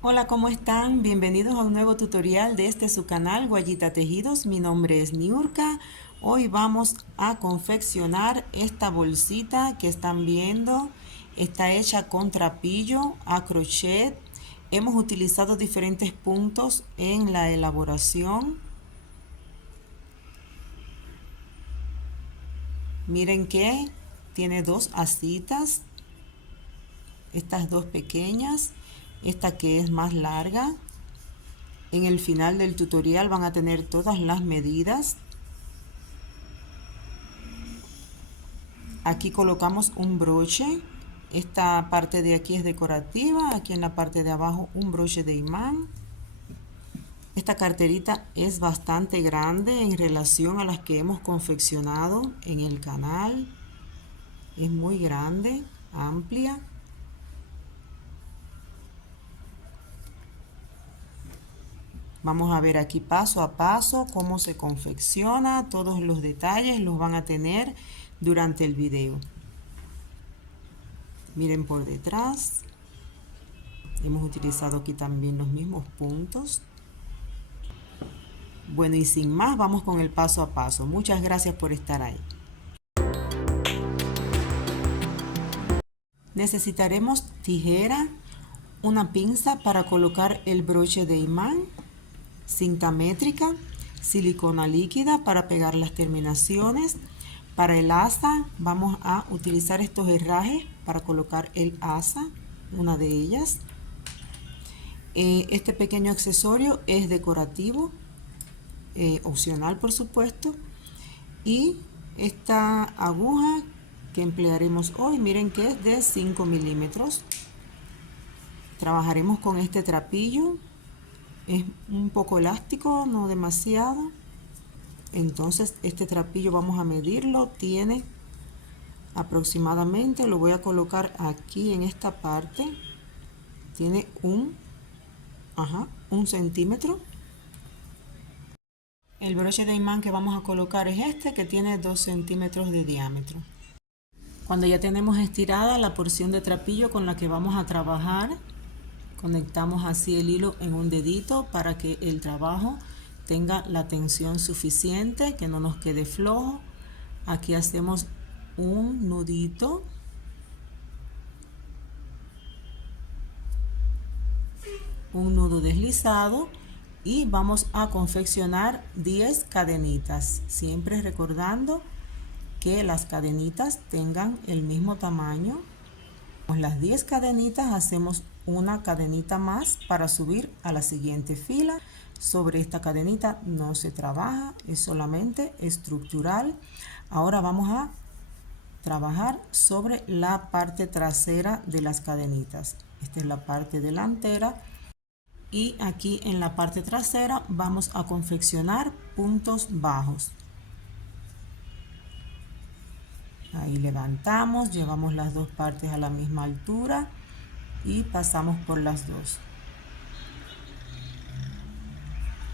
Hola, ¿cómo están? Bienvenidos a un nuevo tutorial de su canal Guayita Tejidos. Mi nombre es Niurka. Hoy vamos a confeccionar esta bolsita que están viendo. Está hecha con trapillo a crochet. Hemos utilizado diferentes puntos en la elaboración. Miren que tiene dos asitas, estas dos pequeñas, esta que es más larga. En el final del tutorial van a tener todas las medidas. Aquí colocamos un broche. Esta parte de aquí es decorativa. Aquí en la parte de abajo un broche de imán. Esta carterita es bastante grande en relación a las que hemos confeccionado en el canal. Es muy grande, amplia. Vamos a ver aquí paso a paso cómo se confecciona. Todos los detalles los van a tener durante el video. Miren por detrás. Hemos utilizado aquí también los mismos puntos. Bueno, y sin más, vamos con el paso a paso. Muchas gracias por estar ahí. Necesitaremos tijera, una pinza para colocar el broche de imán, cinta métrica, silicona líquida para pegar las terminaciones. Para el asa vamos a utilizar estos herrajes para colocar el asa, una de ellas. Este pequeño accesorio es decorativo, opcional por supuesto. Y esta aguja que emplearemos hoy, miren que es de 5 milímetros. Trabajaremos con este trapillo. Es un poco elástico, no demasiado. Entonces este trapillo vamos a medirlo. Tiene aproximadamente, lo voy a colocar aquí en esta parte. Tiene un centímetro. El broche de imán que vamos a colocar es este, que tiene 2 centímetros de diámetro. Cuando ya tenemos estirada la porción de trapillo con la que vamos a trabajar, conectamos así el hilo en un dedito para que el trabajo tenga la tensión suficiente, que no nos quede flojo. Aquí hacemos un nudito. Un nudo deslizado y vamos a confeccionar 10 cadenitas, siempre recordando que las cadenitas tengan el mismo tamaño. Con las 10 cadenitas hacemos una cadenita más para subir a la siguiente fila. Sobre esta cadenita no se trabaja, es solamente estructural. Ahora vamos a trabajar sobre la parte trasera de las cadenitas. Esta es la parte delantera. Y aquí en la parte trasera vamos a confeccionar puntos bajos. Ahí levantamos, llevamos las dos partes a la misma altura y pasamos por las dos.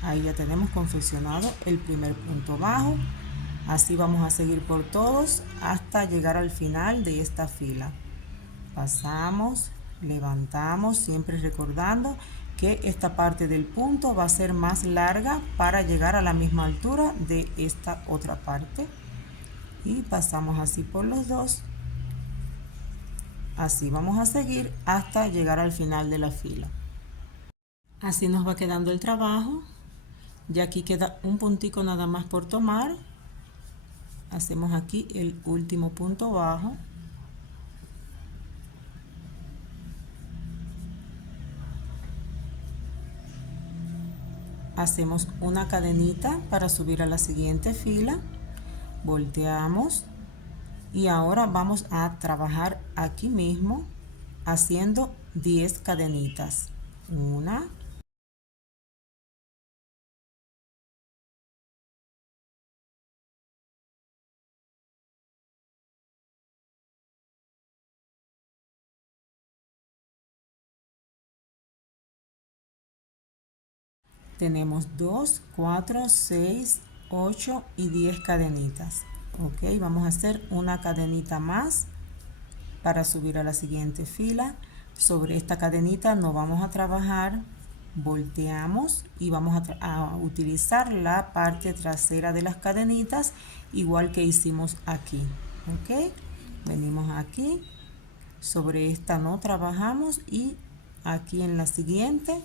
Ahí ya tenemos confeccionado el primer punto bajo. Así vamos a seguir por todos hasta llegar al final de esta fila. Pasamos, levantamos, siempre recordando que esta parte del punto va a ser más larga para llegar a la misma altura de esta otra parte. Y pasamos así por los dos. Así vamos a seguir hasta llegar al final de la fila. Así nos va quedando el trabajo. Ya aquí queda un puntico nada más por tomar. Hacemos aquí el último punto bajo. Hacemos una cadenita para subir a la siguiente fila. Volteamos y ahora vamos a trabajar aquí mismo haciendo 10 cadenitas. Una, tenemos 2, 4, 6, 8 y 10 cadenitas. Ok, vamos a hacer una cadenita más para subir a la siguiente fila. Sobre esta cadenita no vamos a trabajar, volteamos y vamos a utilizar la parte trasera de las cadenitas igual que hicimos aquí. Ok, venimos aquí, sobre esta no trabajamos y aquí en la siguiente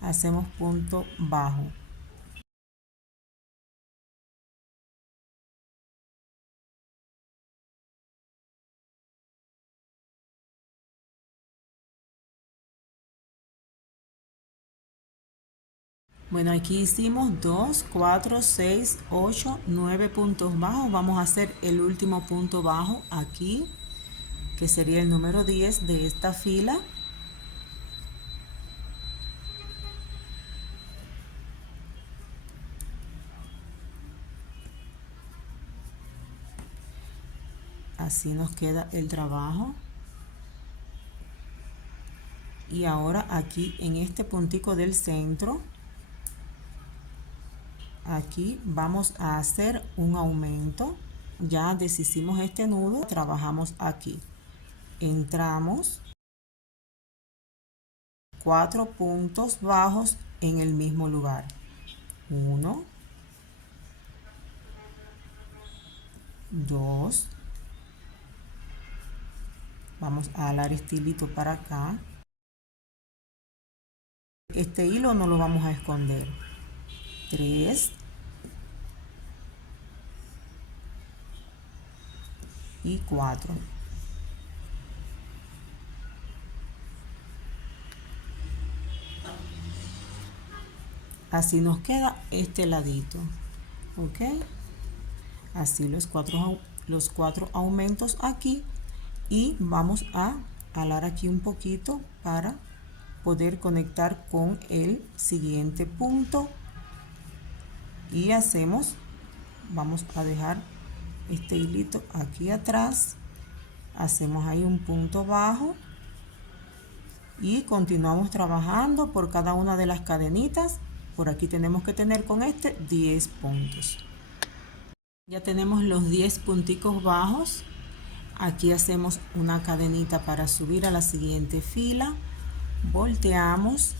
hacemos punto bajo. Bueno, aquí hicimos 2, 4, 6, 8, 9 puntos bajos. Vamos a hacer el último punto bajo aquí, que sería el número 10 de esta fila. Así nos queda el trabajo. Y ahora aquí en este puntico del centro, aquí vamos a hacer un aumento. Ya deshicimos este nudo, trabajamos aquí. Entramos 4 puntos bajos en el mismo lugar. 1, 2, vamos a alar este hilito para acá. Este hilo no lo vamos a esconder. 3 y 4. Así nos queda este ladito. Ok, así los cuatro aumentos aquí, y vamos a alar aquí un poquito para poder conectar con el siguiente punto, y vamos a dejar este hilito aquí atrás, hacemos ahí un punto bajo y continuamos trabajando por cada una de las cadenitas. Por aquí tenemos que tener con este 10 puntos. Ya tenemos los 10 punticos bajos. Aquí hacemos una cadenita para subir a la siguiente fila, volteamos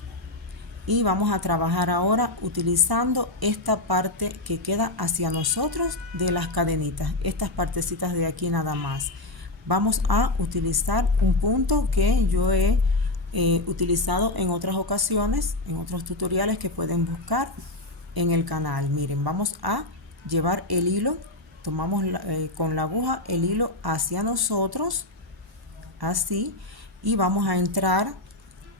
y vamos a trabajar ahora utilizando esta parte que queda hacia nosotros de las cadenitas, estas partecitas de aquí nada más. Vamos a utilizar un punto que yo he utilizado en otras ocasiones, en otros tutoriales que pueden buscar en el canal. Miren, vamos a llevar el hilo, tomamos con la aguja el hilo hacia nosotros, así, y vamos a entrar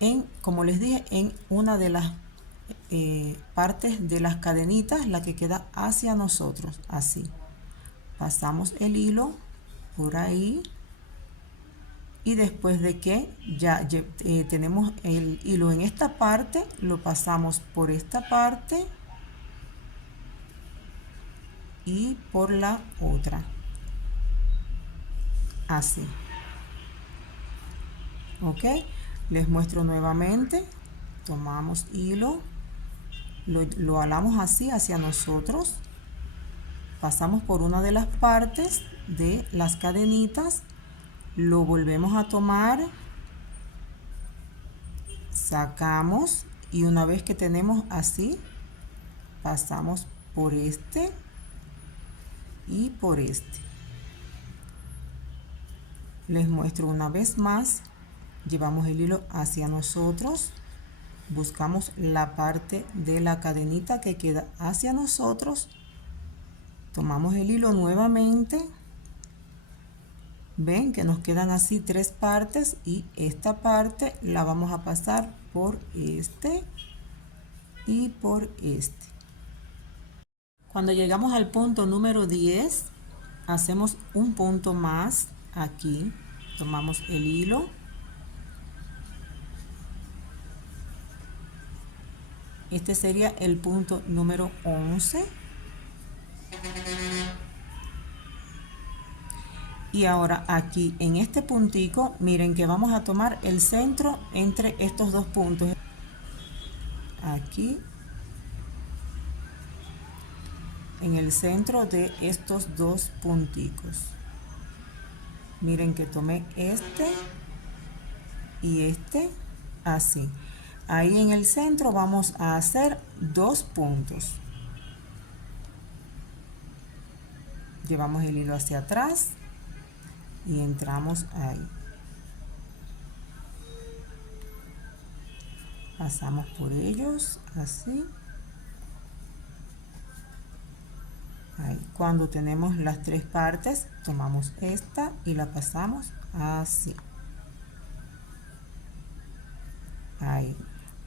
en, como les dije, en una de las partes de las cadenitas, la que queda hacia nosotros, así. Pasamos el hilo por ahí, y después de que ya tenemos el hilo en esta parte, lo pasamos por esta parte y por la otra, así. Ok, les muestro nuevamente. Tomamos hilo, lo alamos así hacia nosotros, pasamos por una de las partes de las cadenitas, lo volvemos a tomar, sacamos, y una vez que tenemos así, pasamos por este y por este. Les muestro una vez más. Llevamos el hilo hacia nosotros, buscamos la parte de la cadenita que queda hacia nosotros, tomamos el hilo nuevamente, ven que nos quedan así 3 partes, y esta parte la vamos a pasar por este y por este. Cuando llegamos al punto número 10, hacemos un punto más aquí, tomamos el hilo, este sería el punto número 11, y ahora aquí en este puntico, miren que vamos a tomar el centro entre estos dos puntos, aquí en el centro de estos dos punticos. Miren que tomé este y este así. Ahí en el centro vamos a hacer 2 puntos. Llevamos el hilo hacia atrás y entramos ahí. Pasamos por ellos así. Ahí. Cuando tenemos las 3 partes, tomamos esta y la pasamos así. Ahí.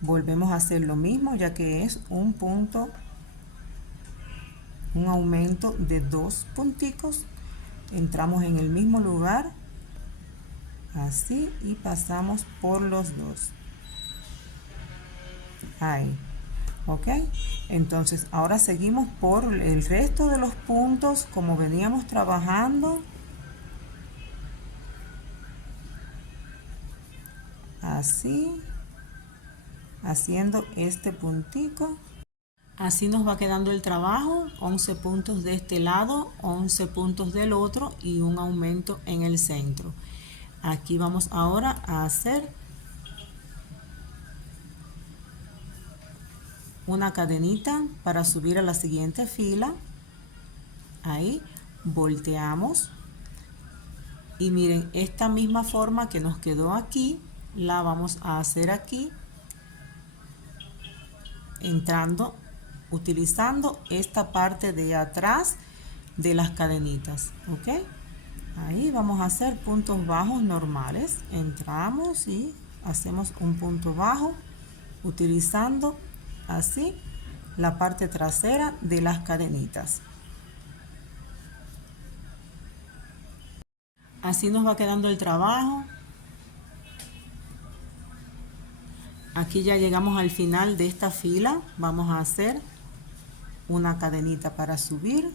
Volvemos a hacer lo mismo, ya que es un punto, un aumento de 2 punticos. Entramos en el mismo lugar así y pasamos por los dos. Ahí. Ok, entonces ahora seguimos por el resto de los puntos como veníamos trabajando. Así, haciendo este puntico. Así nos va quedando el trabajo, 11 puntos de este lado, 11 puntos del otro y un aumento en el centro. Aquí vamos ahora a hacer una cadenita para subir a la siguiente fila. Ahí volteamos y miren, esta misma forma que nos quedó aquí la vamos a hacer aquí, entrando, utilizando esta parte de atrás de las cadenitas. Ok, ahí vamos a hacer puntos bajos normales. Entramos y hacemos un punto bajo utilizando así la parte trasera de las cadenitas. Así nos va quedando el trabajo. Aquí ya llegamos al final de esta fila. Vamos a hacer una cadenita para subir.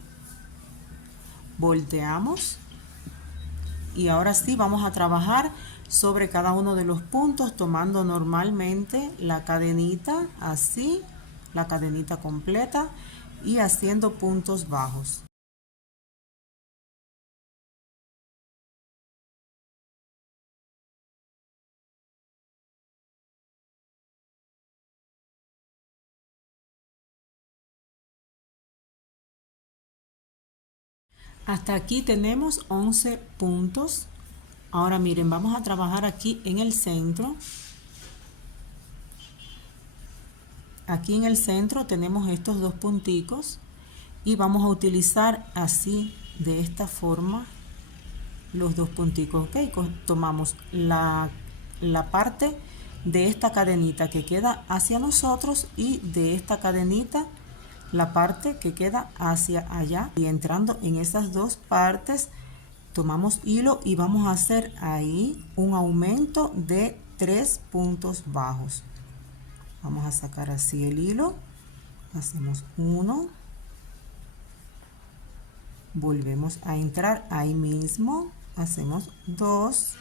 Volteamos. Y ahora sí vamos a trabajar sobre cada uno de los puntos, tomando normalmente la cadenita así, la cadenita completa y haciendo puntos bajos. Hasta aquí tenemos 11 puntos. Ahora miren, vamos a trabajar aquí en el centro. Aquí en el centro tenemos estos 2 punticos y vamos a utilizar así, de esta forma, los 2 punticos. Ok, tomamos la parte de esta cadenita que queda hacia nosotros y de esta cadenita la parte que queda hacia allá, y entrando en esas 2 partes tomamos hilo y vamos a hacer ahí un aumento de 3 puntos bajos. Vamos a sacar así el hilo, hacemos 1, volvemos a entrar ahí mismo, hacemos 2,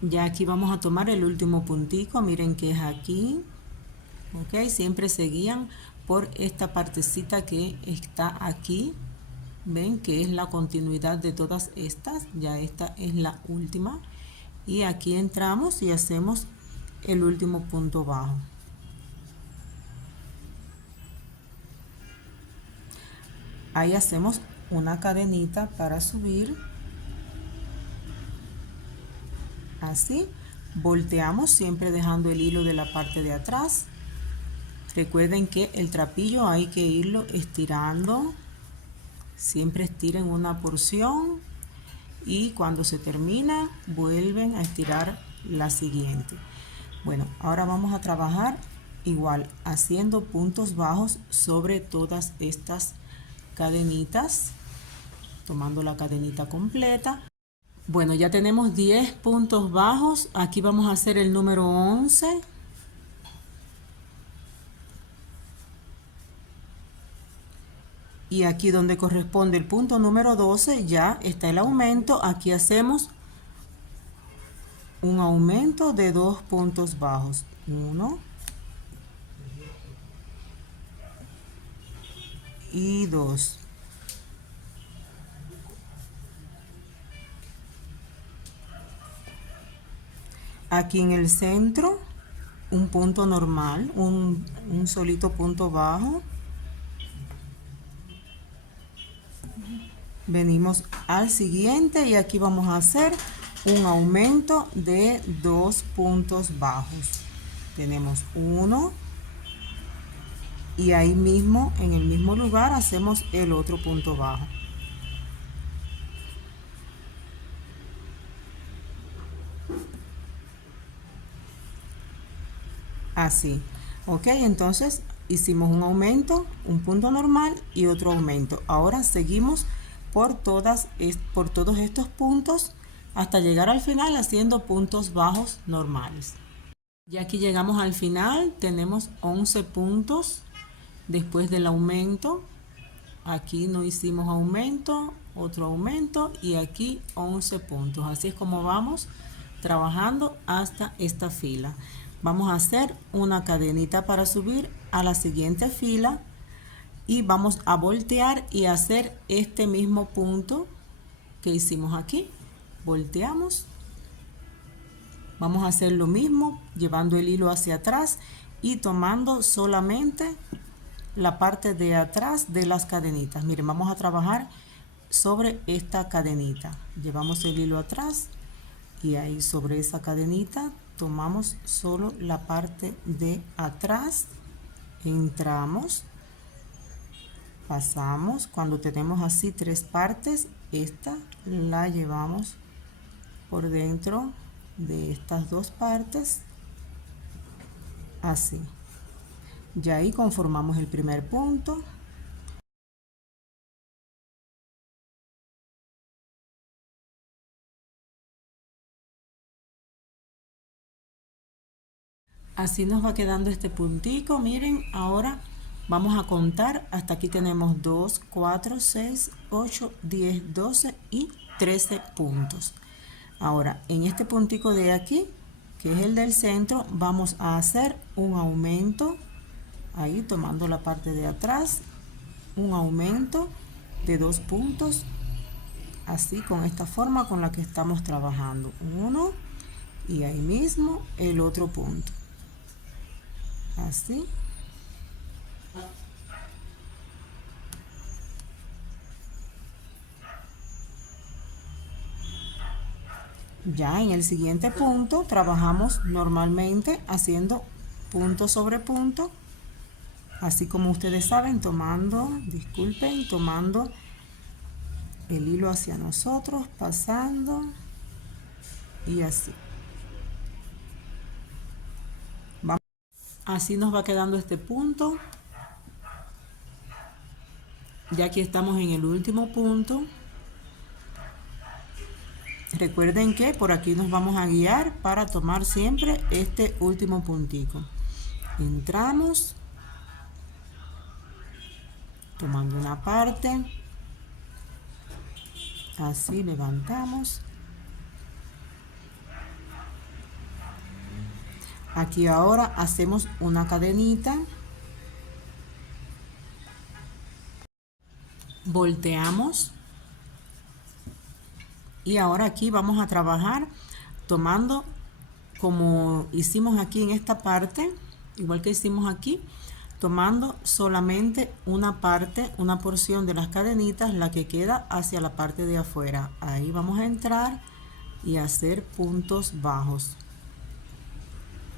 ya aquí vamos a tomar el último puntico, miren que es aquí. Ok, siempre seguían por esta partecita que está aquí, ven que es la continuidad de todas estas, ya esta es la última, y aquí entramos y hacemos el último punto bajo. Ahí hacemos una cadenita para subir, así, volteamos siempre dejando el hilo de la parte de atrás. Recuerden que el trapillo hay que irlo estirando, siempre estiren una porción y cuando se termina vuelven a estirar la siguiente. Bueno, ahora vamos a trabajar igual haciendo puntos bajos sobre todas estas cadenitas, tomando la cadenita completa. Bueno, ya tenemos 10 puntos bajos. Aquí vamos a hacer el número 11. Y aquí donde corresponde el punto número 12 ya está el aumento. Aquí hacemos un aumento de 2 puntos bajos. 1 y 2. Aquí en el centro, un punto normal, un solito punto bajo. Venimos al siguiente y aquí vamos a hacer un aumento de 2 puntos bajos. Tenemos 1 y ahí mismo, en el mismo lugar, hacemos el otro punto bajo. Así. Ok, entonces hicimos un aumento, un punto normal y otro aumento. Ahora seguimos por todos estos puntos hasta llegar al final haciendo puntos bajos normales. Ya aquí llegamos al final, tenemos 11 puntos después del aumento. Aquí no hicimos aumento, otro aumento y aquí 11 puntos. Así es como vamos trabajando hasta esta fila. Vamos a hacer una cadenita para subir a la siguiente fila y vamos a voltear y hacer este mismo punto que hicimos aquí. Volteamos. Vamos a hacer lo mismo llevando el hilo hacia atrás y tomando solamente la parte de atrás de las cadenitas. Miren, vamos a trabajar sobre esta cadenita. Llevamos el hilo atrás y ahí sobre esa cadenita tomamos solo la parte de atrás, entramos, pasamos. Cuando tenemos así 3 partes, esta la llevamos por dentro de estas 2 partes, así. Ya ahí conformamos el primer punto. Así nos va quedando este puntico. Miren, ahora vamos a contar. Hasta aquí tenemos 2, 4, 6, 8, 10, 12 y 13 puntos. Ahora, en este puntico de aquí, que es el del centro, vamos a hacer un aumento. Ahí tomando la parte de atrás, un aumento de 2 puntos. Así, con esta forma con la que estamos trabajando. Uno y ahí mismo el otro punto. Así. Ya en el siguiente punto trabajamos normalmente haciendo punto sobre punto, así como ustedes saben, tomando el hilo hacia nosotros, pasando y así. Así nos va quedando este punto. Ya aquí estamos en el último punto. Recuerden que por aquí nos vamos a guiar para tomar siempre este último puntico. Entramos, tomando una parte, así levantamos. Aquí ahora hacemos una cadenita, volteamos y ahora aquí vamos a trabajar tomando como hicimos aquí en esta parte, igual que hicimos aquí, tomando solamente una parte, una porción de las cadenitas, la que queda hacia la parte de afuera. Ahí vamos a entrar y hacer puntos bajos.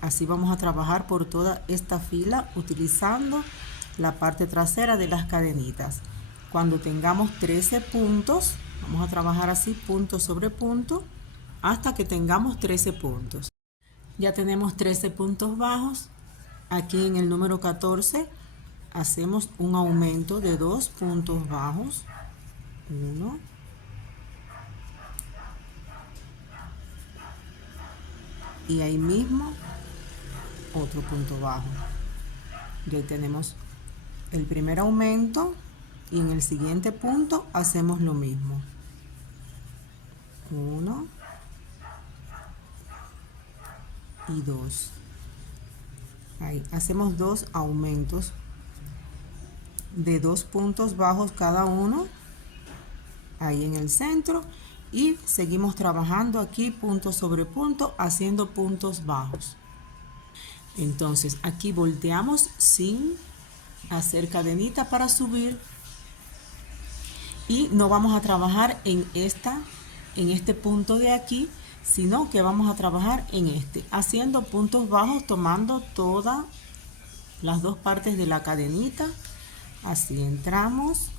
Así vamos a trabajar por toda esta fila utilizando la parte trasera de las cadenitas. Cuando tengamos 13 puntos, vamos a trabajar así punto sobre punto hasta que tengamos 13 puntos. Ya tenemos 13 puntos bajos. Aquí en el número 14 hacemos un aumento de 2 puntos bajos. 1 y ahí mismo otro punto bajo. Ya tenemos el primer aumento y en el siguiente punto hacemos lo mismo. 1 y 2. Ahí hacemos 2 aumentos de 2 puntos bajos cada uno, ahí en el centro, y seguimos trabajando aquí punto sobre punto haciendo puntos bajos. Entonces aquí volteamos sin hacer cadenita para subir y no vamos a trabajar en este punto de aquí, sino que vamos a trabajar en este, haciendo puntos bajos, tomando todas las dos partes de la cadenita. Así entramos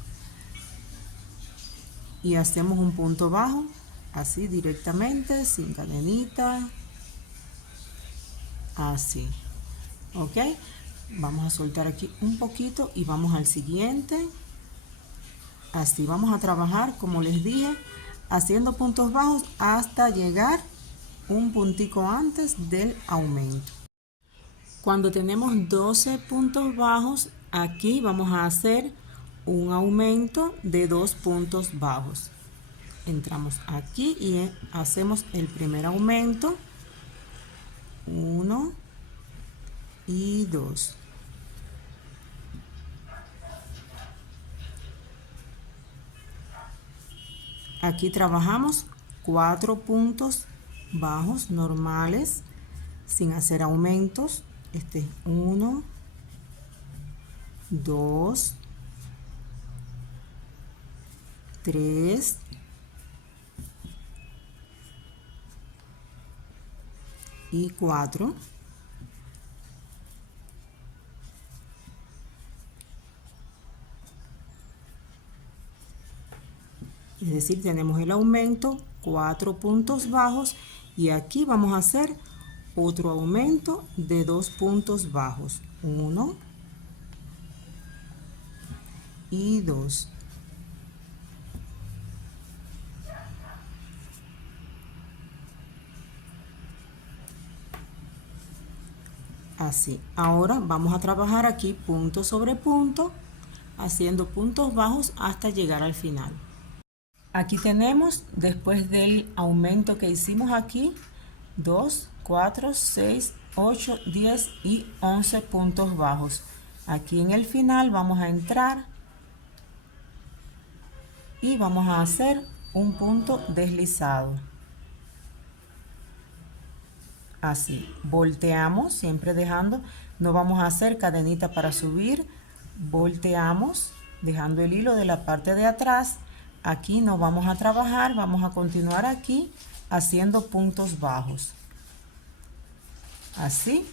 y hacemos un punto bajo, así directamente, sin cadenita, así. Ok, vamos a soltar aquí un poquito y vamos al siguiente. Así vamos a trabajar, como les dije, haciendo puntos bajos hasta llegar un puntico antes del aumento. Cuando tenemos 12 puntos bajos, aquí vamos a hacer un aumento de 2 puntos bajos. Entramos aquí y hacemos el primer aumento, 1 y 2. Aquí trabajamos 4 puntos bajos normales sin hacer aumentos. 1, 2, 3, 4. Es decir, tenemos el aumento, 4 puntos bajos, y aquí vamos a hacer otro aumento de 2 puntos bajos, 1 y 2. Así. Ahora vamos a trabajar aquí punto sobre punto, haciendo puntos bajos hasta llegar al final. Aquí tenemos, después del aumento que hicimos aquí, 2, 4, 6, 8, 10 y 11 puntos bajos. Aquí en el final vamos a entrar y vamos a hacer un punto deslizado. Así, volteamos, siempre dejando, no vamos a hacer cadenita para subir, volteamos, dejando el hilo de la parte de atrás. Aquí no vamos a trabajar, vamos a continuar aquí haciendo puntos bajos. Así.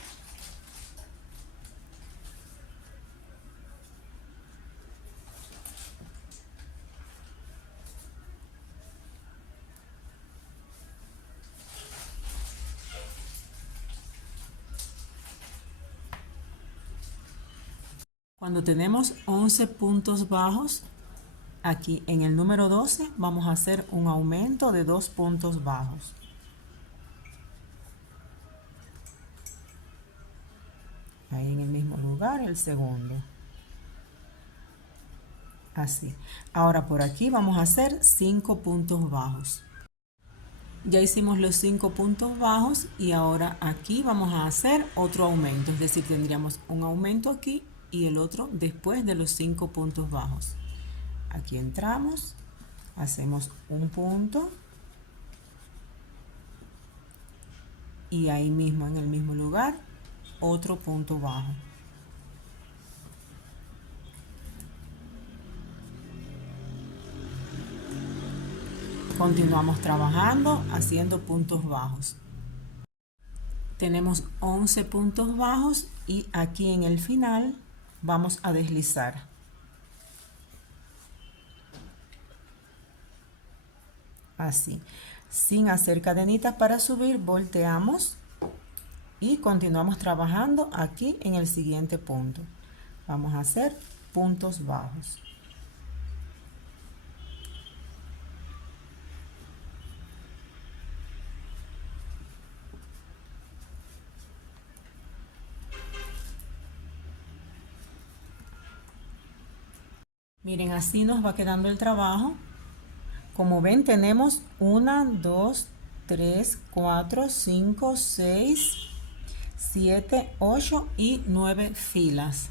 Cuando tenemos 11 puntos bajos, aquí en el número 12 vamos a hacer un aumento de 2 puntos bajos. Ahí en el mismo lugar, el segundo. Así. Ahora por aquí vamos a hacer 5 puntos bajos. Ya hicimos los 5 puntos bajos y ahora aquí vamos a hacer otro aumento. Es decir, tendríamos un aumento aquí y el otro después de los 5 puntos bajos. Aquí entramos, hacemos un punto y ahí mismo en el mismo lugar otro punto bajo. Continuamos trabajando haciendo puntos bajos. Tenemos 11 puntos bajos y aquí en el final vamos a deslizar. Así, sin hacer cadenitas para subir, volteamos y continuamos trabajando aquí en el siguiente punto. Vamos a hacer puntos bajos. Miren, así nos va quedando el trabajo. Como ven, tenemos 1, 2, 3, 4, 5, 6, 7, 8 y 9 filas.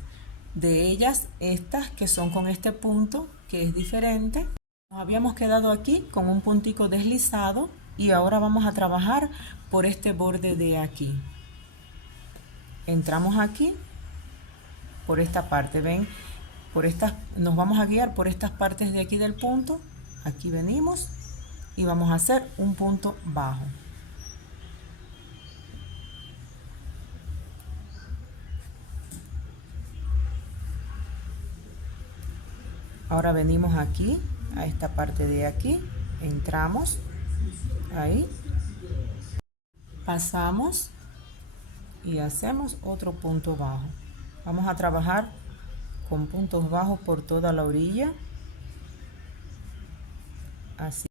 De ellas, estas que son con este punto, que es diferente. Nos habíamos quedado aquí con un puntico deslizado y ahora vamos a trabajar por este borde de aquí. Entramos aquí, por esta parte, ven, nos vamos a guiar por estas partes de aquí del punto. Aquí venimos y vamos a hacer un punto bajo. Ahora venimos aquí, a esta parte de aquí, entramos, ahí, pasamos y hacemos otro punto bajo. Vamos a trabajar con puntos bajos por toda la orilla, así.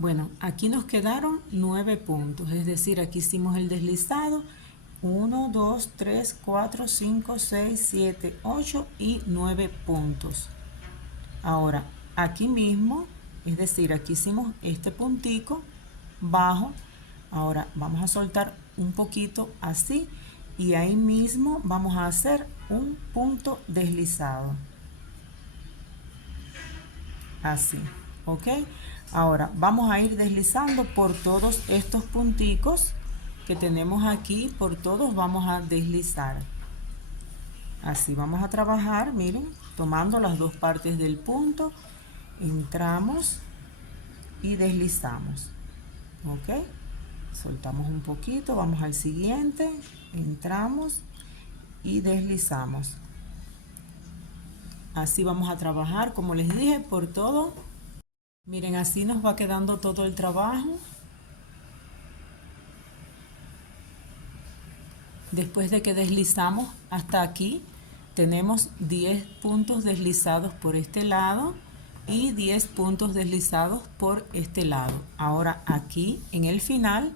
Bueno, aquí nos quedaron 9 puntos, es decir, aquí hicimos el deslizado, 1, 2, 3, 4, 5, 6, 7, 8 y 9 puntos. Ahora, aquí mismo, es decir, aquí hicimos este puntico bajo. Ahora vamos a soltar un poquito así y ahí mismo vamos a hacer un punto deslizado. Así, ¿ok? Ahora vamos a ir deslizando por todos estos punticos que tenemos aquí, por todos vamos a deslizar. Así vamos a trabajar, miren, tomando las dos partes del punto, entramos y deslizamos, ¿ok? Soltamos un poquito, vamos al siguiente, entramos y deslizamos. Así vamos a trabajar, como les dije, por todo. Miren, así nos va quedando todo el trabajo. Después de que deslizamos hasta aquí, tenemos 10 puntos deslizados por este lado y 10 puntos deslizados por este lado. Ahora aquí en el final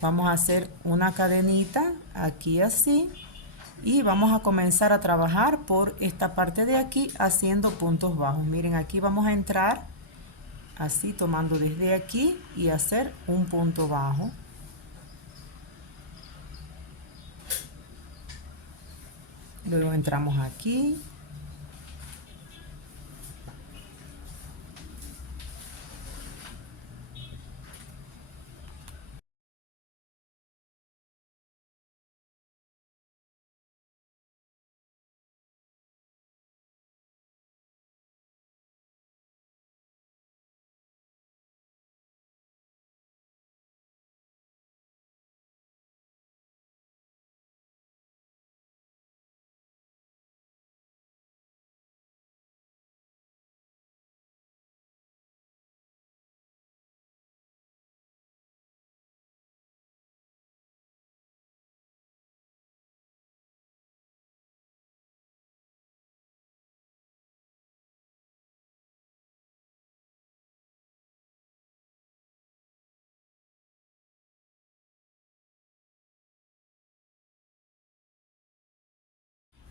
vamos a hacer una cadenita aquí así y vamos a comenzar a trabajar por esta parte de aquí haciendo puntos bajos. Miren, aquí vamos a entrar así tomando desde aquí y hacer un punto bajo. Luego entramos aquí.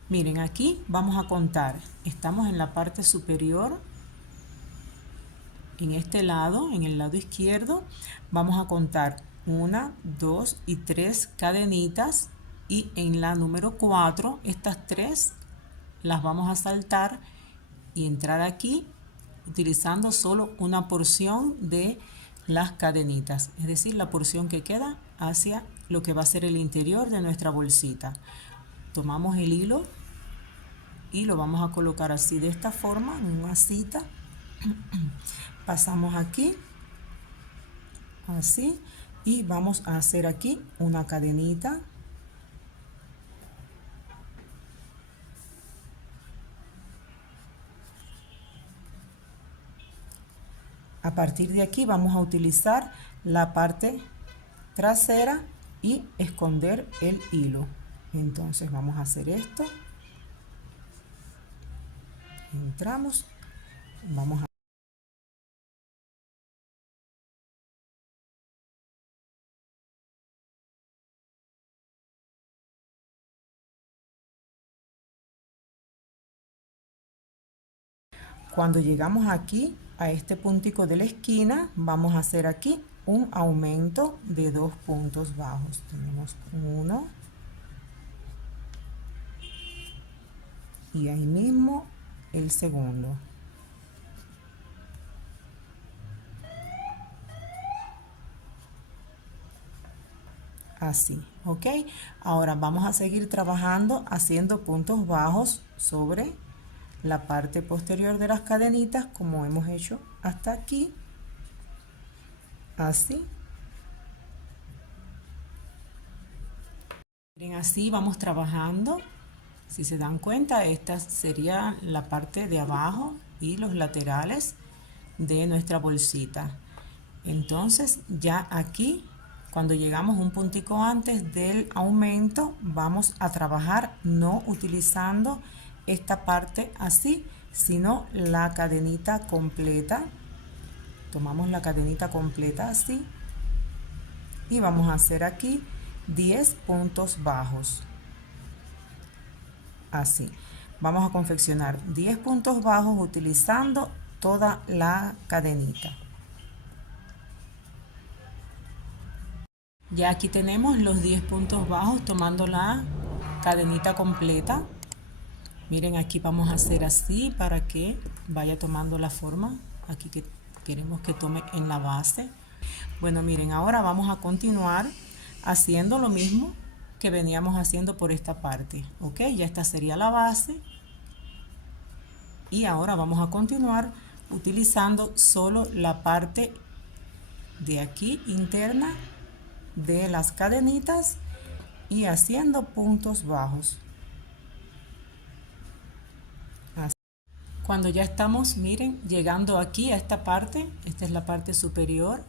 Miren, aquí vamos a contar. Estamos en la parte superior, en este lado, en el lado izquierdo. Vamos a contar 1, 2 y 3 cadenitas. Y en la número 4, estas 3 las vamos a saltar y entrar aquí utilizando solo una porción de las cadenitas, es decir, la porción que queda hacia lo que va a ser el interior de nuestra bolsita. Tomamos el hilo y lo vamos a colocar así, de esta forma, en una cita. Pasamos aquí, así, y vamos a hacer aquí una cadenita. A partir de aquí vamos a utilizar la parte trasera y esconder el hilo. Entonces vamos a hacer esto. Entramos, vamos a... Cuando llegamos aquí, a este puntico de la esquina, vamos a hacer aquí un aumento de 2 puntos bajos. Tenemos uno. Y ahí mismo el segundo. Así, ¿ok? Ahora vamos a seguir trabajando haciendo puntos bajos sobre la parte posterior de las cadenitas, como hemos hecho hasta aquí. Así. Miren, así vamos trabajando. Si se dan cuenta, esta sería la parte de abajo y los laterales de nuestra bolsita. Entonces ya aquí, cuando llegamos un puntico antes del aumento, vamos a trabajar no utilizando esta parte así, sino la cadenita completa. Tomamos la cadenita completa así y vamos a hacer aquí 10 puntos bajos. Así, vamos a confeccionar 10 puntos bajos utilizando toda la cadenita. Ya aquí tenemos los 10 puntos bajos tomando la cadenita completa. Miren, aquí vamos a hacer así para que vaya tomando la forma aquí que queremos que tome en la base. Bueno, miren, ahora vamos a continuar haciendo lo mismo que veníamos haciendo por esta parte, ok. Ya esta sería la base y ahora vamos a continuar utilizando solo la parte de aquí interna de las cadenitas y haciendo puntos bajos. Así. Cuando ya estamos, miren, llegando aquí a esta parte, esta es la parte superior.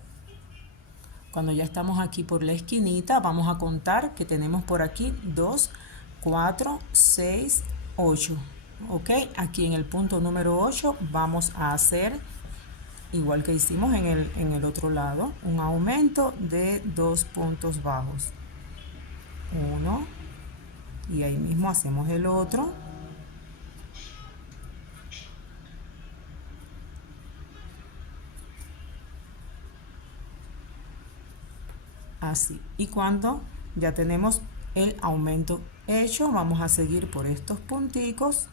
Cuando ya estamos aquí por la esquinita, vamos a contar que tenemos por aquí 2, 4, 6, 8. Ok, aquí en el punto número 8 vamos a hacer, igual que hicimos en el otro lado, un aumento de 2 puntos bajos. 1 y ahí mismo hacemos el otro. Así, y cuando ya tenemos el aumento hecho, vamos a seguir por estos punticos,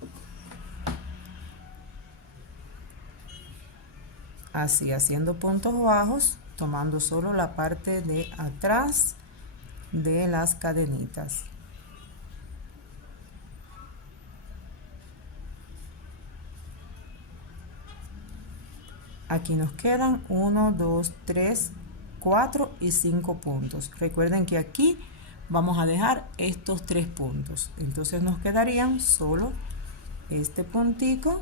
así, haciendo puntos bajos, tomando solo la parte de atrás de las cadenitas. Aquí nos quedan 1, 2, 3, 4 y 5 puntos. Recuerden que aquí vamos a dejar estos 3 puntos. Entonces nos quedarían solo este puntico.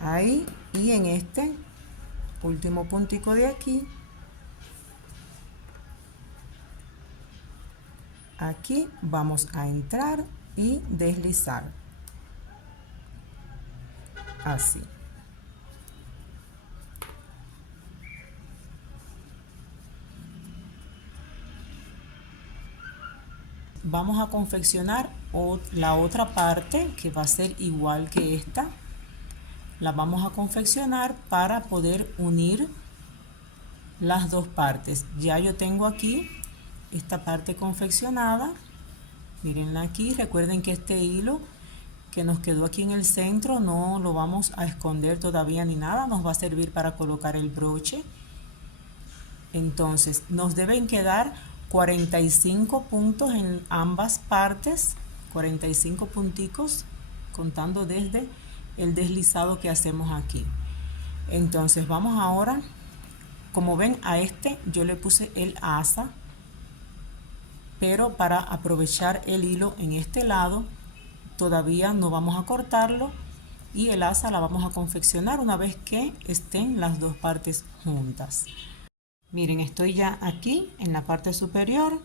Ahí, y en este último puntico de aquí. Aquí vamos a entrar y deslizar. Así. Vamos a confeccionar la otra parte que va a ser igual que esta. La vamos a confeccionar para poder unir las dos partes. Ya yo tengo aquí esta parte confeccionada. Mírenla aquí. Recuerden que este hilo que nos quedó aquí en el centro no lo vamos a esconder todavía ni nada, nos va a servir para colocar el broche. Entonces nos deben quedar 45 puntos en ambas partes, 45 punticos, contando desde el deslizado que hacemos aquí. Entonces vamos ahora, como ven, a este yo le puse el asa, pero para aprovechar el hilo en este lado todavía no vamos a cortarlo, y el asa la vamos a confeccionar una vez que estén las dos partes juntas. Miren, estoy ya aquí en la parte superior.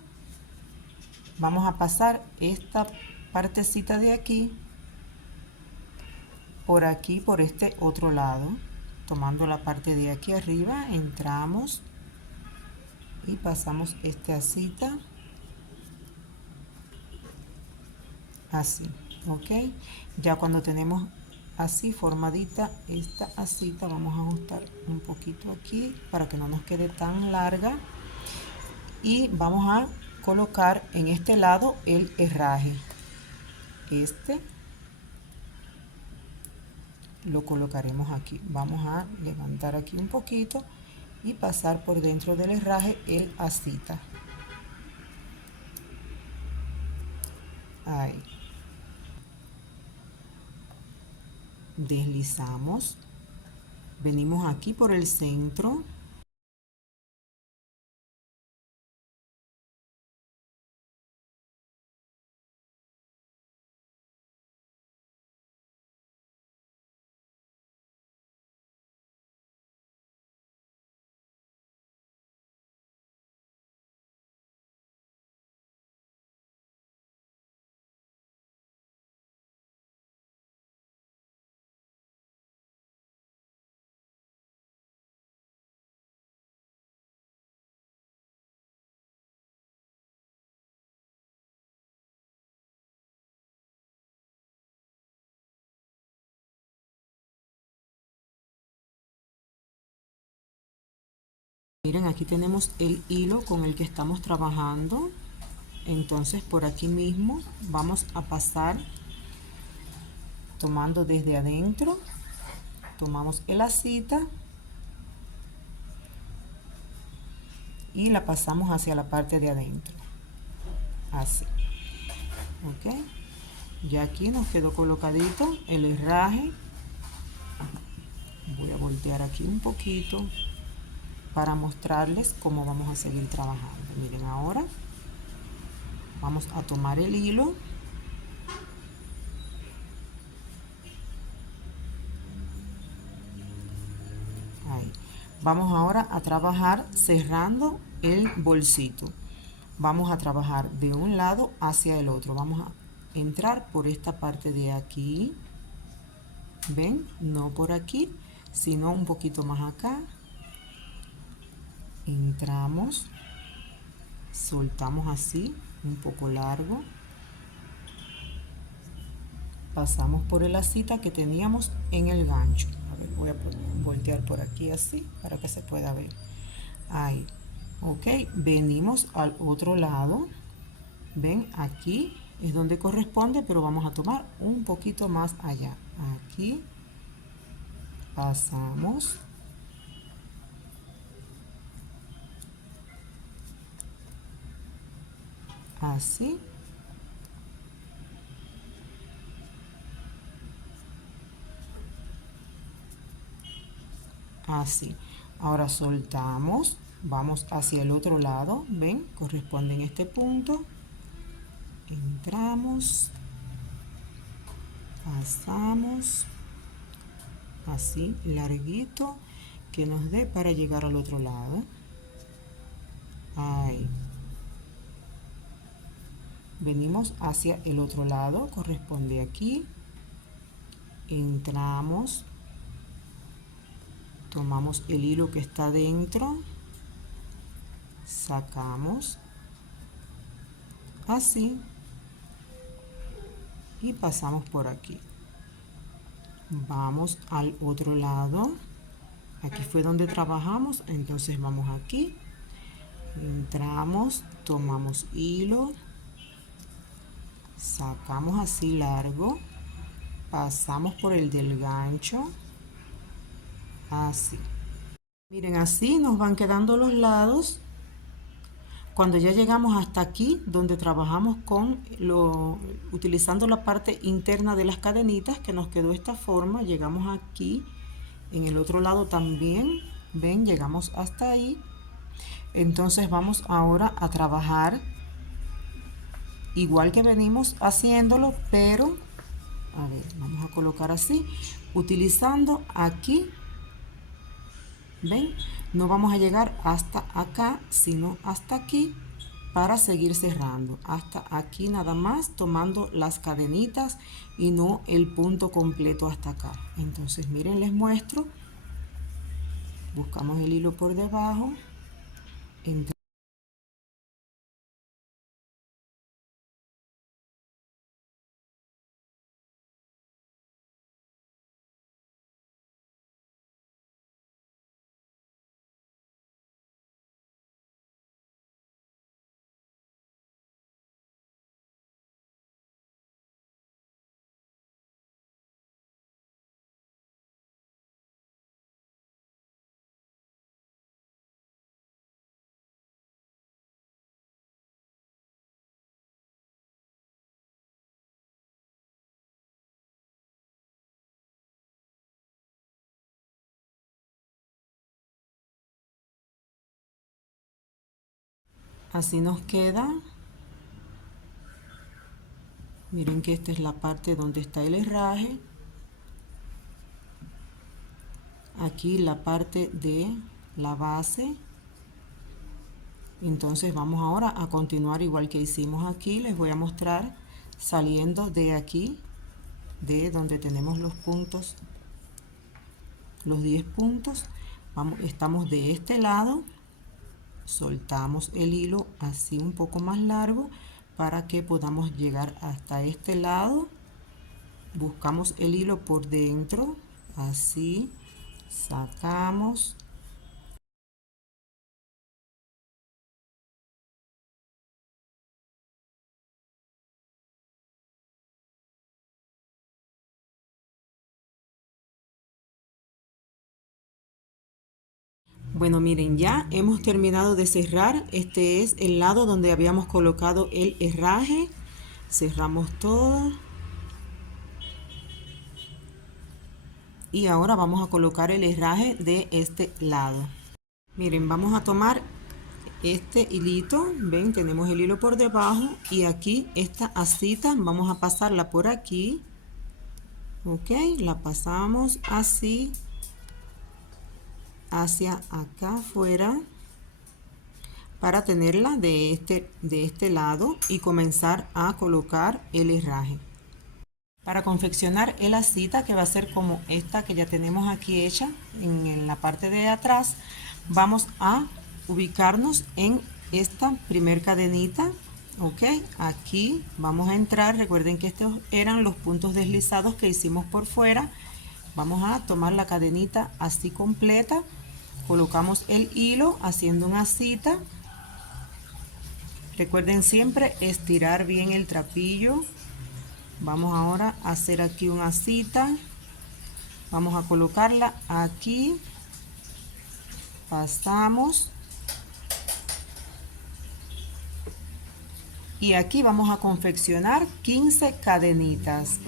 Vamos a pasar esta partecita de aquí por este otro lado, tomando la parte de aquí arriba, entramos y pasamos esta asita así, ok. Ya cuando tenemos así formadita esta asita, vamos a ajustar un poquito aquí para que no nos quede tan larga, y vamos a colocar en este lado el herraje. Este lo colocaremos aquí. Vamos a levantar aquí un poquito y pasar por dentro del herraje el asita. Ahí. Deslizamos. Venimos aquí por el centro. Miren, aquí tenemos el hilo con el que estamos trabajando. Entonces por aquí mismo vamos a pasar tomando desde adentro, tomamos el asita y la pasamos hacia la parte de adentro, así, ok. Ya aquí nos quedó colocadito el herraje. Voy a voltear aquí un poquito para mostrarles cómo vamos a seguir trabajando. Miren, ahora vamos a tomar el hilo, ahí. Vamos ahora a trabajar cerrando el bolsito. Vamos a trabajar de un lado hacia el otro. Vamos a entrar por esta parte de aquí, ven, no por aquí, sino un poquito más acá. Entramos, soltamos así, un poco largo, pasamos por el asita que teníamos en el gancho. A ver, voy a voltear por aquí así para que se pueda ver. Ahí, ok. Venimos al otro lado, ven, aquí es donde corresponde, pero vamos a tomar un poquito más allá. Aquí pasamos, así, así. Ahora soltamos, vamos hacia el otro lado, ven, corresponde en este punto, entramos, pasamos, así, larguito, que nos dé para llegar al otro lado. Ahí. Venimos hacia el otro lado, corresponde aquí, entramos, tomamos el hilo que está dentro, sacamos, así, y pasamos por aquí. Vamos al otro lado, aquí fue donde trabajamos, entonces vamos aquí, entramos, tomamos hilo, sacamos así largo, pasamos por el del gancho, así. Miren, así nos van quedando los lados. Cuando ya llegamos hasta aquí, donde trabajamos utilizando la parte interna de las cadenitas, que nos quedó esta forma, llegamos aquí. En el otro lado también, ven, llegamos hasta ahí. Entonces vamos ahora a trabajar igual que venimos haciéndolo, pero, a ver, vamos a colocar así, utilizando aquí. ¿Ven? No vamos a llegar hasta acá, sino hasta aquí para seguir cerrando. Hasta aquí nada más, tomando las cadenitas y no el punto completo hasta acá. Entonces, miren, les muestro. Buscamos el hilo por debajo. Así nos queda. Miren que esta es la parte donde está el herraje. Aquí la parte de la base. Entonces vamos ahora a continuar igual que hicimos aquí. Les voy a mostrar saliendo de aquí, de donde tenemos los puntos, los 10 puntos. Estamos de este lado, soltamos el hilo así un poco más largo para que podamos llegar hasta este lado. Buscamos el hilo por dentro, así, sacamos. Bueno, miren, ya hemos terminado de cerrar. Este es el lado donde habíamos colocado el herraje. Cerramos todo. Y ahora vamos a colocar el herraje de este lado. Miren, vamos a tomar este hilito. Ven, tenemos el hilo por debajo. Y aquí esta asita, vamos a pasarla por aquí. Ok, la pasamos así hacia acá afuera para tenerla de este lado y comenzar a colocar el herraje. Para confeccionar el asita, que va a ser como esta que ya tenemos aquí hecha en la parte de atrás, vamos a ubicarnos en esta primer cadenita. Ok, aquí vamos a entrar. Recuerden que estos eran los puntos deslizados que hicimos por fuera. Vamos a tomar la cadenita así completa, colocamos el hilo haciendo una asita. Recuerden siempre estirar bien el trapillo. Vamos ahora a hacer aquí una asita. Vamos a colocarla aquí. Pasamos. Y aquí vamos a confeccionar 15 cadenitas.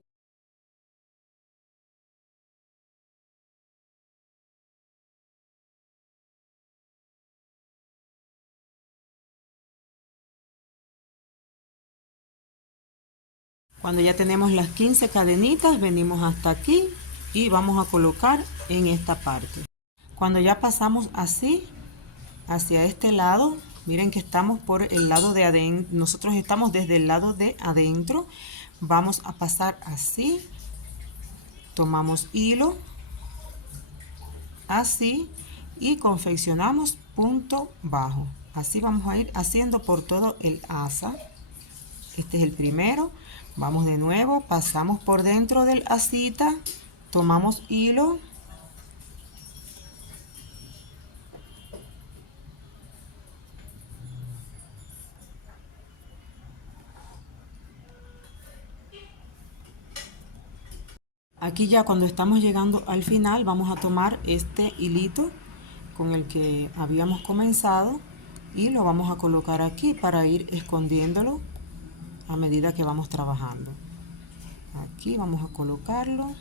Cuando ya tenemos las 15 cadenitas, venimos hasta aquí y vamos a colocar en esta parte. Cuando ya pasamos así, hacia este lado, miren que estamos por el lado de adentro, nosotros estamos desde el lado de adentro. Vamos a pasar así, tomamos hilo, así, y confeccionamos punto bajo. Así vamos a ir haciendo por todo el asa. Este es el primero. Vamos de nuevo, pasamos por dentro del asita, tomamos hilo, Aquí ya cuando estamos llegando al final vamos a tomar este hilito con el que habíamos comenzado y lo vamos a colocar aquí para ir escondiéndolo a medida que vamos trabajando. Aquí vamos a colocarlo.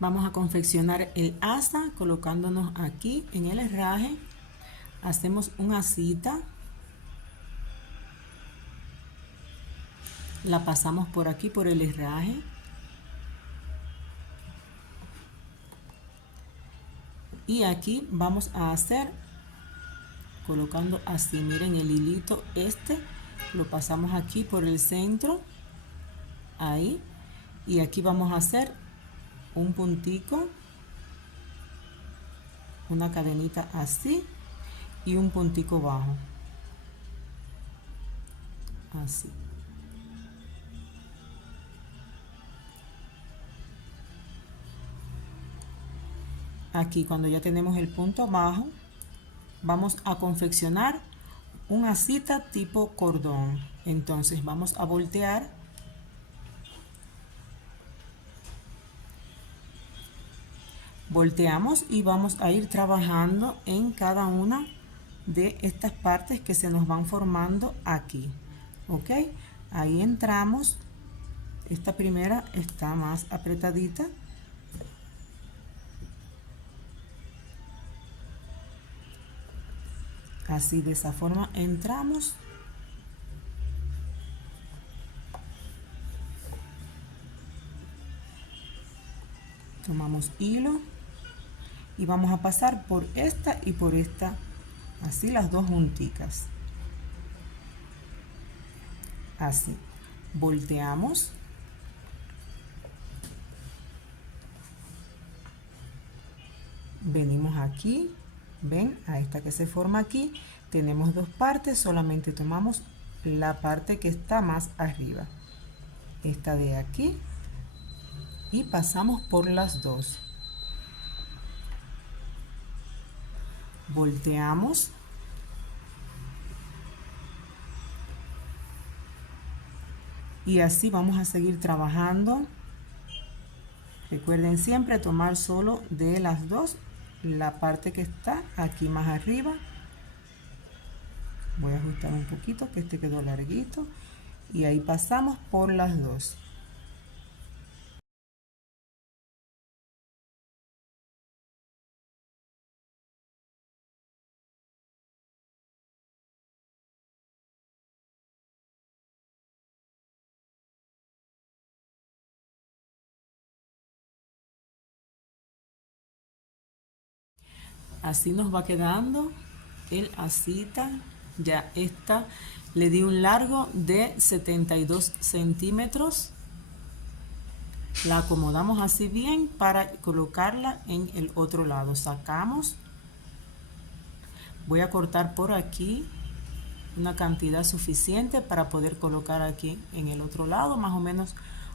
Vamos a confeccionar el asa colocándonos aquí en el herraje. Hacemos una asita, la pasamos por aquí por el herraje y aquí vamos a hacer colocando así, miren el hilito este lo pasamos aquí por el centro, ahí, y aquí vamos a hacer un puntico, una cadenita así y un puntico bajo, así. Aquí cuando ya tenemos el punto bajo, vamos a confeccionar una asita tipo cordón. Entonces vamos a voltear volteamos y vamos a ir trabajando en cada una de estas partes que se nos van formando aquí. Ok, ahí entramos. Esta primera está más apretadita, así de esa forma entramos. Tomamos hilo y vamos a pasar por esta y por esta, así las dos junticas, así. Volteamos, venimos aquí, ven a esta que se forma aquí, tenemos dos partes, solamente tomamos la parte que está más arriba, esta de aquí, y pasamos por las dos. Volteamos, y así vamos a seguir trabajando. Recuerden siempre tomar solo de las dos la parte que está aquí más arriba. Voy a ajustar un poquito que este quedó larguito, y ahí pasamos por las dos. Así nos va quedando el asita. Ya esta le di un largo de 72 centímetros. La acomodamos así bien para colocarla en el otro lado. Sacamos, voy a cortar por aquí una cantidad suficiente para poder colocar aquí en el otro lado, más o menos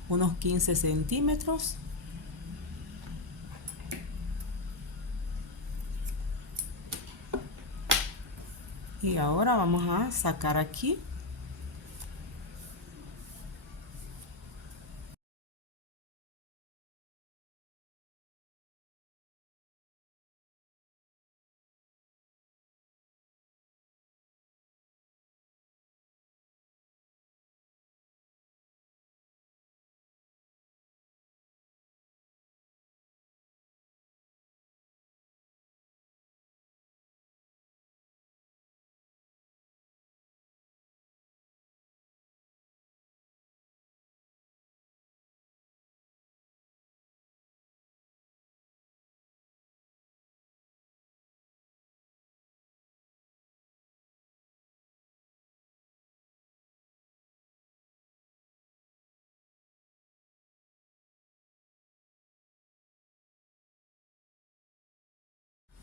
unos 15 centímetros. Y ahora vamos a sacar aquí.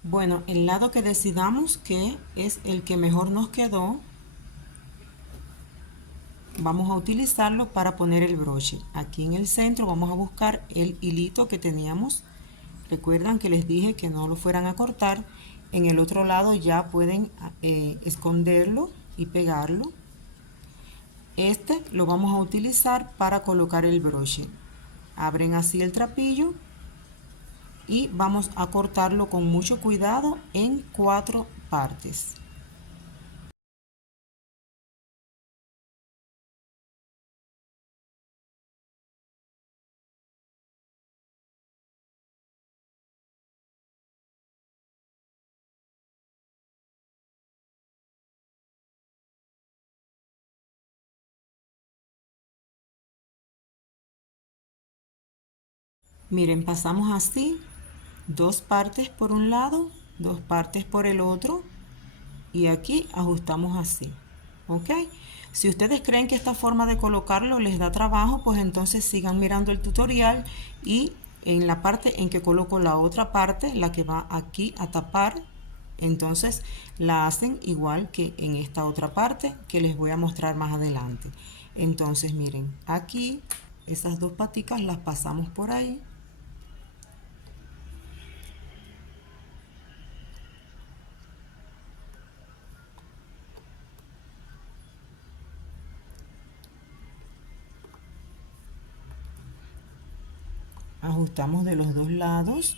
Bueno, el lado que decidamos que es el que mejor nos quedó, vamos a utilizarlo para poner el broche. Aquí en el centro vamos a buscar el hilito que teníamos. Recuerdan que les dije que no lo fueran a cortar. En el otro lado ya pueden esconderlo y pegarlo. Este lo vamos a utilizar para colocar el broche. Abren así el trapillo y vamos a cortarlo con mucho cuidado en 4 partes. Miren, pasamos así 2 partes por un lado, 2 partes por el otro y aquí ajustamos así, ¿ok? Si ustedes creen que esta forma de colocarlo les da trabajo, pues entonces sigan mirando el tutorial y en la parte en que coloco la otra parte, la que va aquí a tapar, entonces la hacen igual que en esta otra parte que les voy a mostrar más adelante. Entonces miren, aquí esas 2 paticas las pasamos por ahí. Ajustamos de los 2 lados.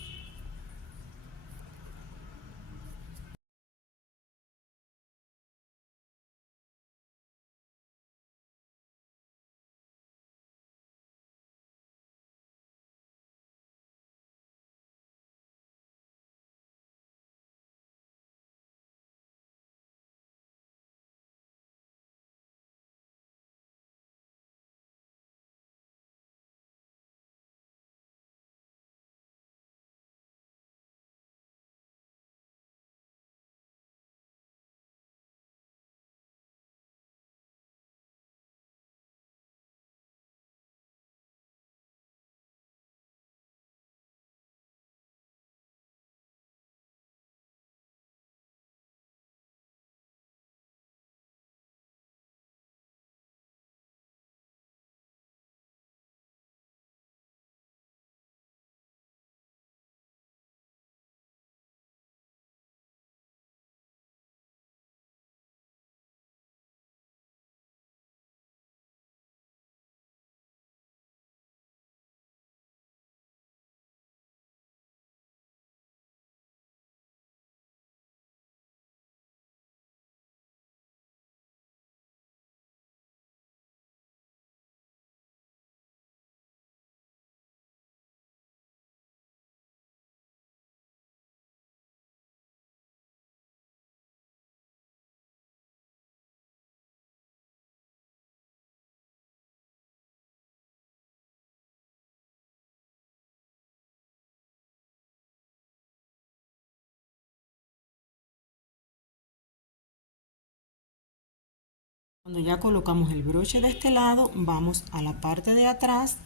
Cuando ya colocamos el broche de este lado, vamos a la parte de atrás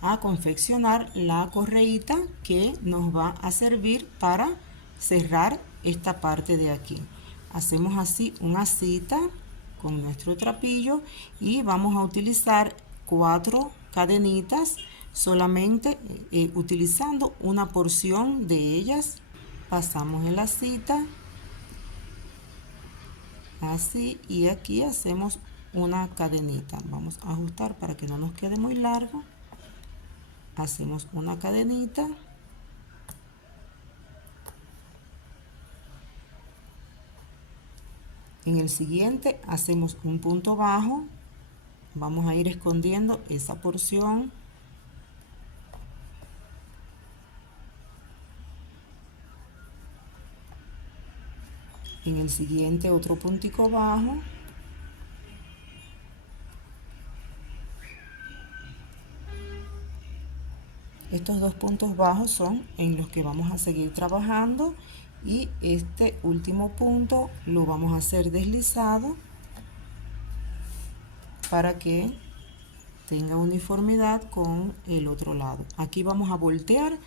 a confeccionar la correíta que nos va a servir para cerrar esta parte de aquí. Hacemos así una cita con nuestro trapillo y vamos a utilizar 4 cadenitas solamente utilizando una porción de ellas. Pasamos en la cita así, y aquí hacemos una cadenita. Vamos a ajustar para que no nos quede muy largo. Hacemos una cadenita. En el siguiente hacemos un punto bajo. Vamos a ir escondiendo esa porción. En el siguiente otro puntico bajo. Estos dos puntos bajos son en los que vamos a seguir trabajando, y este último punto lo vamos a hacer deslizado para que tenga uniformidad con el otro lado. Aquí vamos a voltear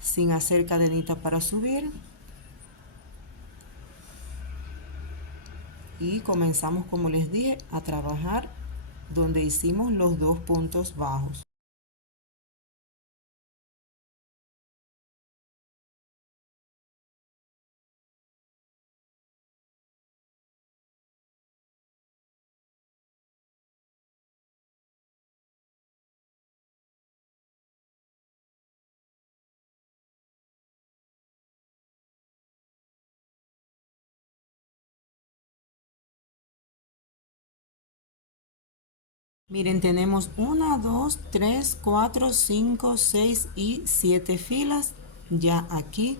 sin hacer cadenita para subir, y comenzamos, como les dije, a trabajar donde hicimos los dos puntos bajos. Miren, tenemos 1, 2, 3, 4, 5, 6 y 7 filas. Ya aquí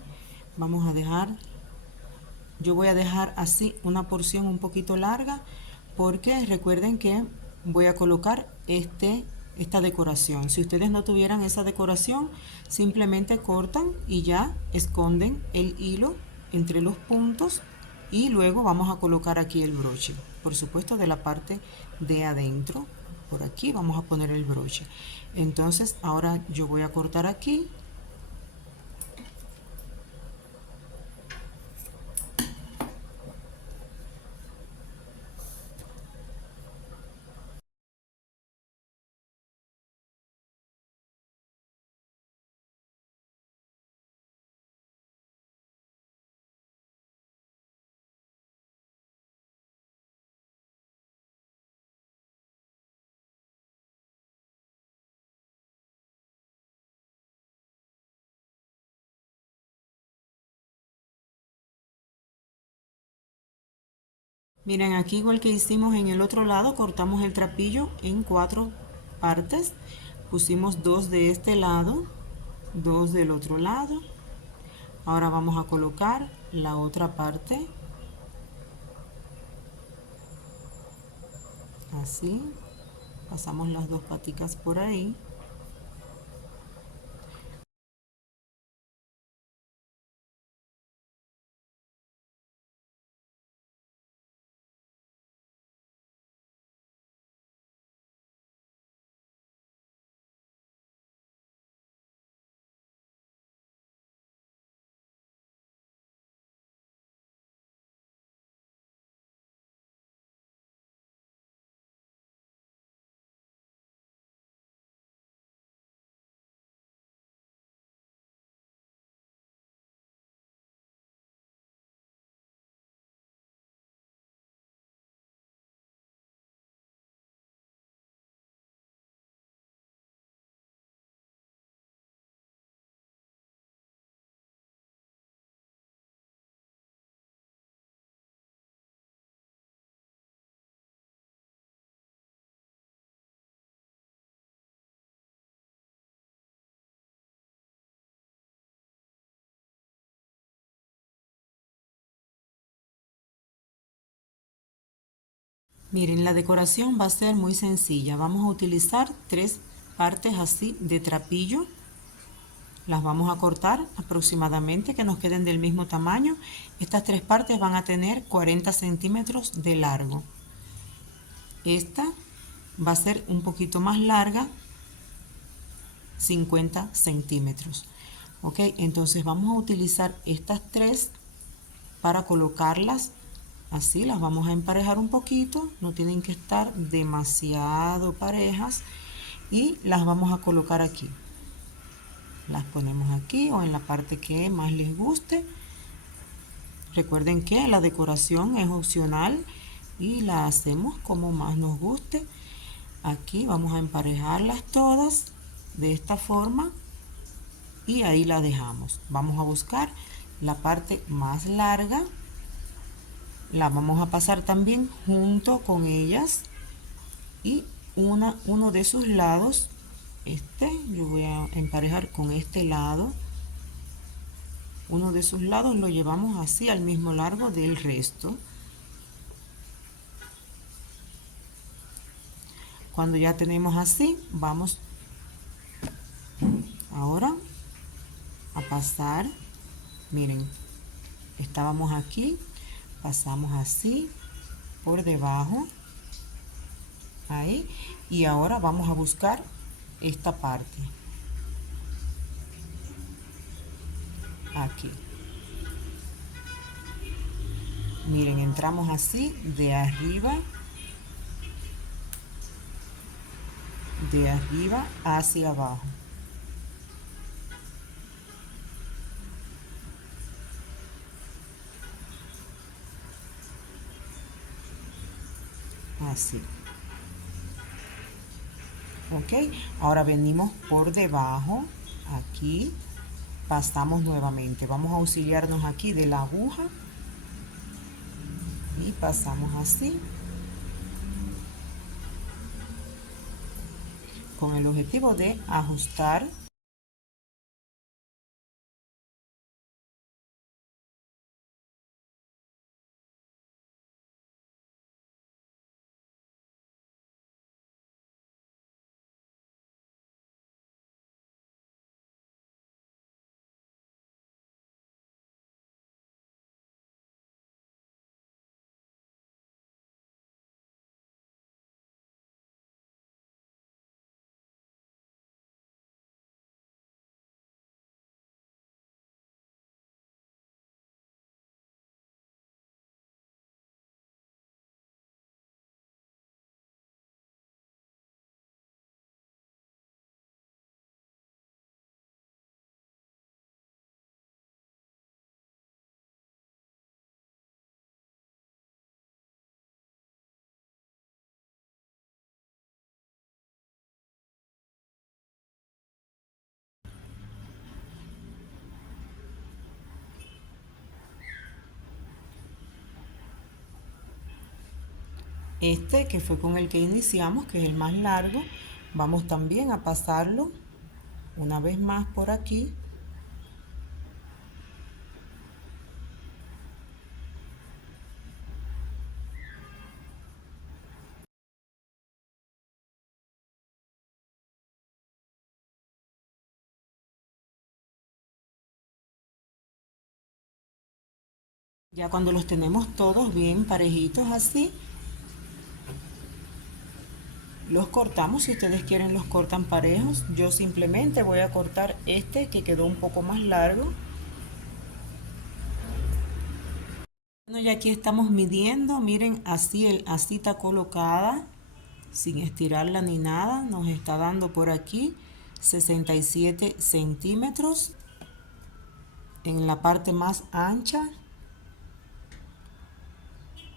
vamos a dejar, yo voy a dejar así una porción un poquito larga, porque recuerden que voy a colocar esta decoración. Si ustedes no tuvieran esa decoración, simplemente cortan y ya esconden el hilo entre los puntos, y luego vamos a colocar aquí el broche, por supuesto de la parte de adentro. Por aquí vamos a poner el broche. Entonces ahora yo voy a cortar aquí. Miren, aquí igual que hicimos en el otro lado, cortamos el trapillo en 4 partes. Pusimos 2 de este lado, 2 del otro lado. Ahora vamos a colocar la otra parte. Así. Pasamos las 2 paticas por ahí. Miren, la decoración va a ser muy sencilla. Vamos a utilizar 3 partes así de trapillo. Las vamos a cortar aproximadamente que nos queden del mismo tamaño. Estas 3 partes van a tener 40 centímetros de largo. Esta va a ser un poquito más larga, 50 centímetros. Ok, entonces vamos a utilizar estas 3 para colocarlas así. Las vamos a emparejar un poquito, no tienen que estar demasiado parejas, y las vamos a colocar aquí. Las ponemos aquí o en la parte que más les guste. Recuerden que la decoración es opcional y la hacemos como más nos guste. Aquí vamos a emparejarlas todas de esta forma y ahí la dejamos. Vamos a buscar la parte más larga, la vamos a pasar también junto con ellas y uno de sus lados, yo voy a emparejar con este lado, uno de sus lados lo llevamos así al mismo largo del resto. Cuando ya tenemos así, vamos ahora a pasar, miren, estábamos aquí, pasamos así por debajo, ahí, y ahora vamos a buscar esta parte, aquí. Miren, entramos así de arriba hacia abajo. Así. Ok, ahora venimos por debajo, aquí, pasamos nuevamente. Vamos a auxiliarnos aquí de la aguja y pasamos así, con el objetivo de ajustar. Que fue con el que iniciamos, que es el más largo, vamos también a pasarlo una vez más por aquí. Ya cuando los tenemos todos bien parejitos así, los cortamos. Si ustedes quieren los cortan parejos. Yo simplemente voy a cortar que quedó un poco más largo. Bueno, ya aquí estamos midiendo, miren, así así está colocada, sin estirarla ni nada. Nos está dando por aquí 67 centímetros en la parte más ancha,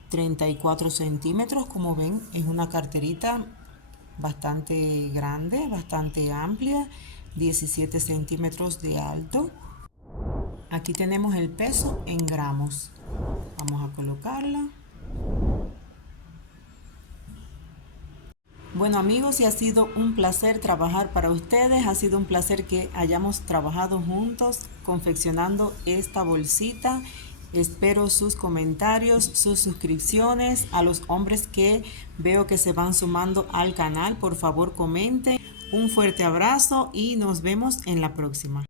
34 centímetros. Como ven, es una carterita bastante grande, bastante amplia, 17 centímetros de alto. Aquí tenemos el peso en gramos. Vamos a colocarla. Bueno amigos, y ha sido un placer trabajar para ustedes, ha sido un placer que hayamos trabajado juntos confeccionando esta bolsita. Espero sus comentarios, sus suscripciones. A los hombres que veo que se van sumando al canal, por favor comenten. Un fuerte abrazo y nos vemos en la próxima.